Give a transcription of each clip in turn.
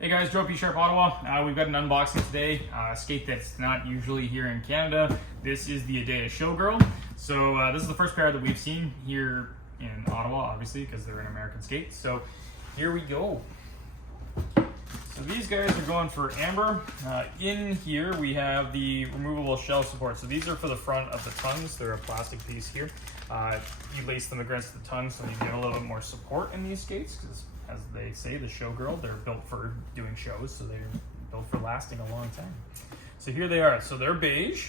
Hey guys, Joe P. Sharp, Ottawa. We've got an unboxing today. A skate that's not usually here in Canada. This is the Edea Showgirl. So this is the first pair that we've seen here in Ottawa, obviously, because they're an American skate. So here we go. So these guys are going for amber. In here we have the removable shell support. So these are for the front of the tongues. They're a plastic piece here. You lace them against the tongue so you get a little bit more support in these skates, because as they say, the Showgirl, they're built for doing shows, so they're built for lasting a long time. So here they are. So they're beige.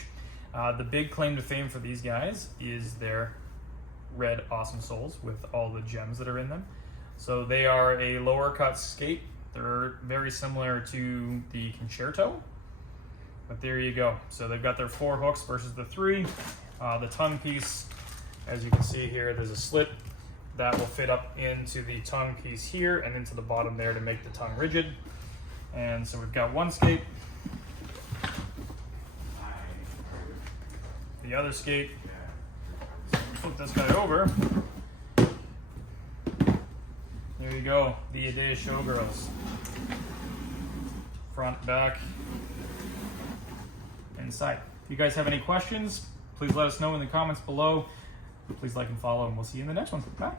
The big claim to fame for these guys is their red awesome soles with all the gems that are in them. So they are a lower cut skate. They're very similar to the Concerto, but there you go. So they've got their 4 hooks versus the 3. The tongue piece, as you can see here, there's a slit that will fit up into the tongue piece here and into the bottom there to make the tongue rigid. And so we've got one skate. The other skate. So we flip this guy over. There you go, the Edea Showgirls. Front, back, inside. If you guys have any questions, please let us know in the comments below. Please like and follow, and we'll see you in the next one. Bye.